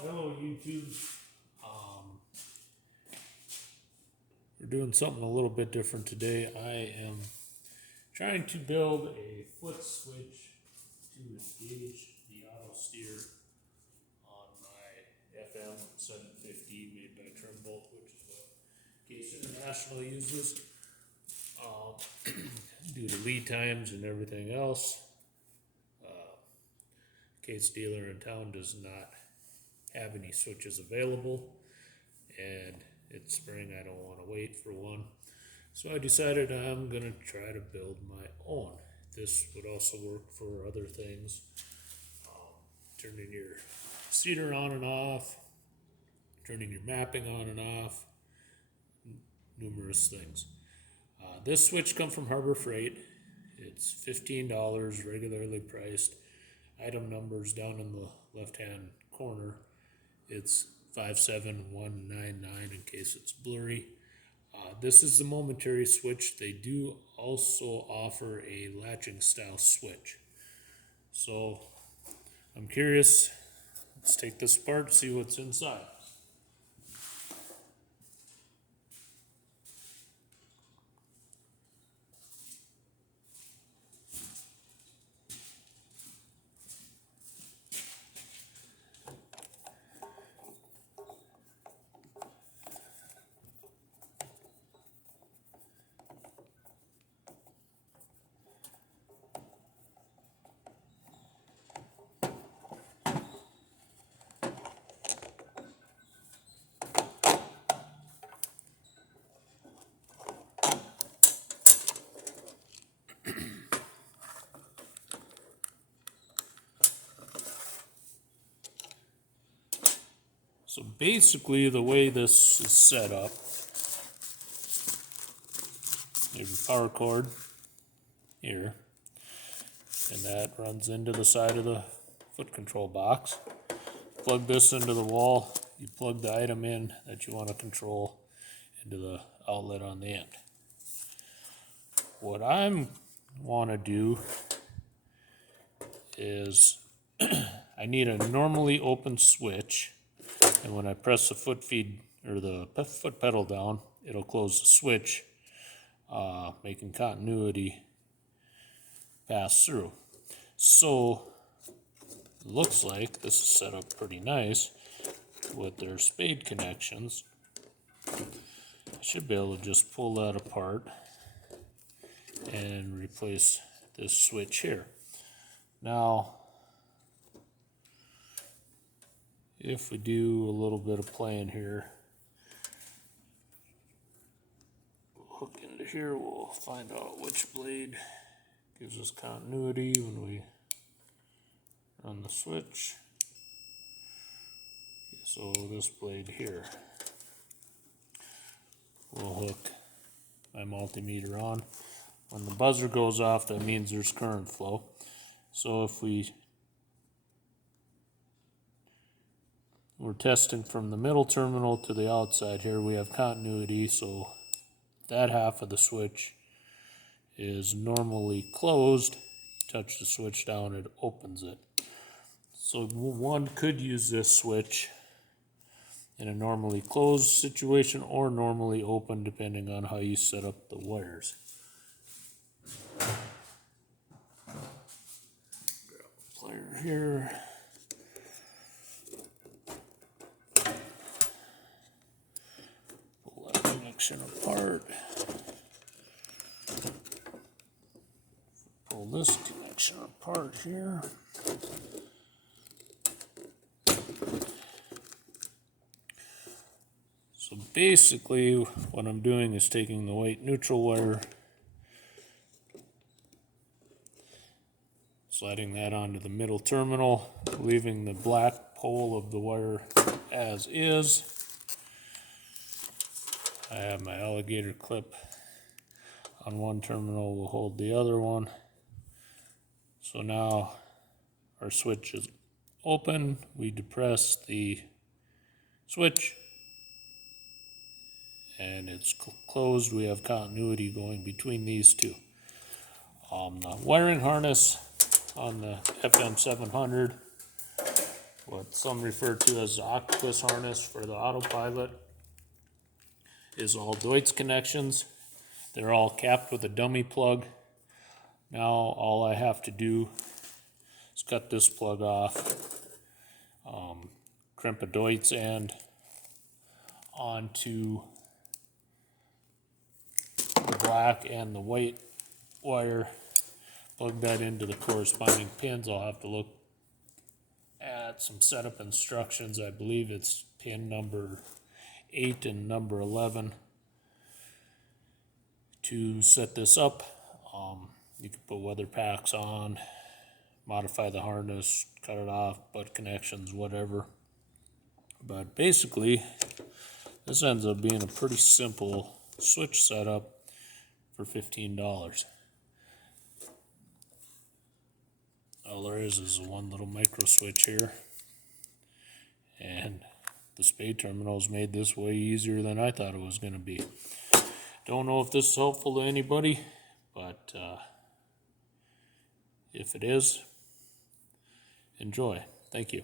Hello YouTube. We're doing something a little bit different today. I am trying to build a foot switch to engage the auto steer on my FM 750 made by Trimbolt, which is what Case International uses. Due to lead times and everything else, Case dealer in town does not have any switches available, and it's spring. I don't want to wait for one, so I decided I'm gonna try to build my own. This would also work for other things, turning your seeder on and off, turning your mapping on and off, numerous things. This switch comes from Harbor Freight. It's $15, regularly priced. Item numbers down in the left-hand corner. It's 57199 in case it's blurry. This is the momentary switch. They do also offer a latching style switch. So I'm curious. Let's take this apart, see what's inside. So basically the way this is set up, there's a power cord here, and that runs into the side of the foot control box. Plug this into the wall, you plug the item in that you want to control into the outlet on the end. What I want to do is I need a normally open switch, and when I press the foot feed or the foot pedal down, it'll close the switch, making continuity pass through. So it looks like this is set up pretty nice with their spade connections. I should be able to just pull that apart and replace this switch here. Now, if we do a little bit of playing here, we'll hook into here, we'll find out which blade gives us continuity when we run the switch. So this blade here, we'll hook my multimeter on. When the buzzer goes off, that means there's current flow. So if we're testing from the middle terminal to the outside here, we have continuity, so that half of the switch is normally closed. Touch the switch down, it opens it. So one could use this switch in a normally closed situation or normally open, depending on how you set up the wires. Grab a plier here. Pull that connection apart. Pull this connection apart here. So basically what I'm doing is taking the white neutral wire, sliding that onto the middle terminal, leaving the black pole of the wire as is. I have my alligator clip on one terminal, will hold the other one. So now our switch is open, we depress the switch, and it's closed. We have continuity going between these two. The wiring harness on the FM 700 what some refer to as the octopus harness for the autopilot, is all Deutz connections. They're all capped with a dummy plug. Now all I have to do is cut this plug off, crimp a Deutz end onto the black and the white wire, plug that into the corresponding pins. I'll have to look at some setup instructions. I believe it's pin number 8 and number 11 to set this up. You can put weather packs on, modify the harness, cut it off, butt connections, whatever. But basically, this ends up being a pretty simple switch setup for $15. All there is one little micro switch here, and the spade terminals made this way easier than I thought it was going to be. Don't know if this is helpful to anybody, but if it is, enjoy. Thank you.